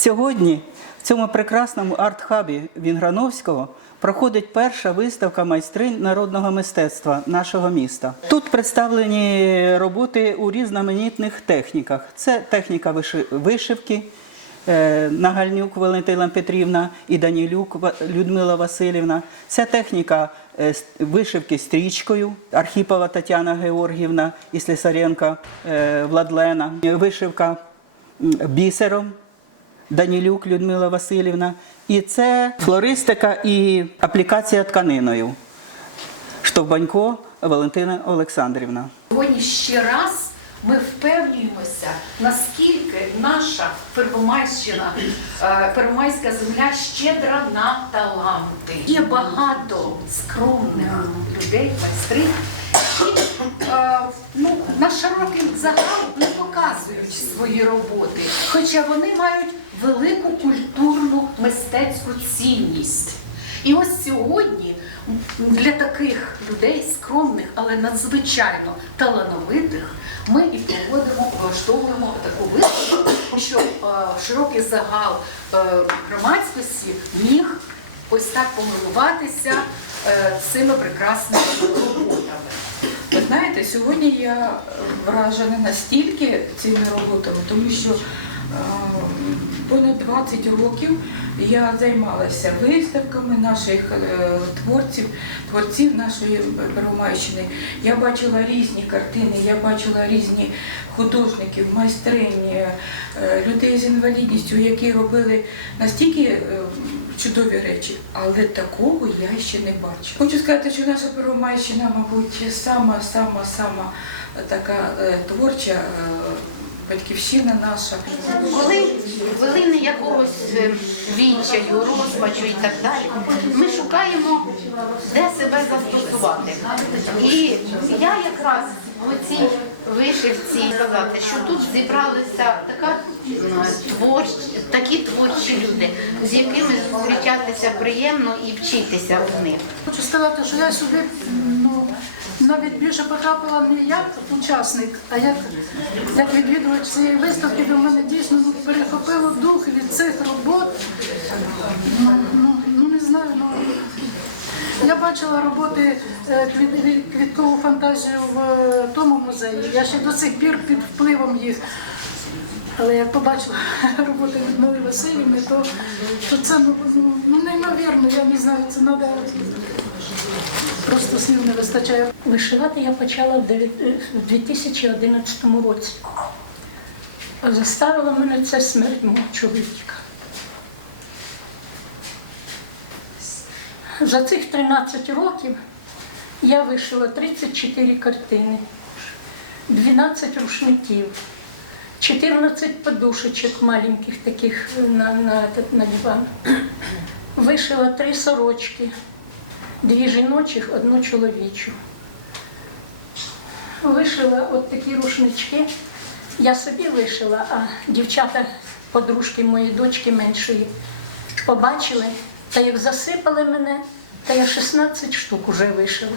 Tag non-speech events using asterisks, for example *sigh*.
Сьогодні в цьому прекрасному арт-хабі Вінграновського проходить перша виставка майстринь народного мистецтва нашого міста. Тут представлені роботи у різноманітних техніках. Це техніка вишивки, е, Нагальнюк Валентина Петрівна і Данілюк Людмила Васильівна. Це техніка е, вишивки стрічкою Архіпова Тетяна Георгівна і Слесаренка е, Владлена. Вишивка бісером Данілюк Людмила Васильівна. І це флористика і аплікація тканиною. Штовбанько Валентина Олександрівна. Сьогодні ще раз ми впевнюємося, наскільки наша Первомайщина, е, Первомайська земля щедра на таланти. Є багато скромних людей, майстрів, е, ну, на широкий загал не показують свої роботи, хоча вони мають велику культурну мистецьку цінність. І ось сьогодні для таких людей скромних, але надзвичайно талановитих, ми і проводимо, влаштовуємо таку виставку, щоб е, широкий загал е, громадськості міг ось так помилуватися е, цими прекрасними роботами. Ви знаєте, сьогодні я вражена настільки цими роботами, тому що понад 20 років я займалася виставками наших е, творців, творців нашої Первомайщини. Я бачила різні картини, я бачила різні художників, майстрині, е, людей з інвалідністю, які робили настільки е, чудові речі, але такого я ще не бачила. Хочу сказати, що наша Первомайщина, мабуть, сама, сама, така творча батьківщина наша. Коли хвилини якогось е, відчаю, розпачу і так далі, ми шукаємо, де себе застосувати. І я якраз в цій вишивці сказати, що тут зібралися така м, творч, такі творчі люди, з якими зустрічатися приємно і вчитися в них. Хочу сказати, що я сюди навіть більше потрапила не як учасник, а як, як відвідувач цієї виставки, де в мене дійсно ну, перехопило дух від цих робот. Ну, ну, ну не знаю, ну. Я бачила роботи е, квіт- квіткову фантазію в е, тому музеї. Я ще до цих пір під впливом їх. Але як побачила *laughs* роботи Людмили Васильівни, то, то це ну, ну, неймовірно, я не знаю, це треба просто слів не вистачає. Вишивати я почала в дев'ят- е, в 2011 році. Заставила мене це смерть мого чоловіка. За цих 13 років я вишила 34 картини, 12 рушників, 14 подушечок маленьких таких на, на, на диван. *clears throat* Вишила три сорочки, дві жіночих, одну чоловічу. Вишила от такі рушнички. Я собі вишила, а дівчата, подружки моєї дочки меншої, побачили, та як засипали мене, та я 16 штук уже вишила.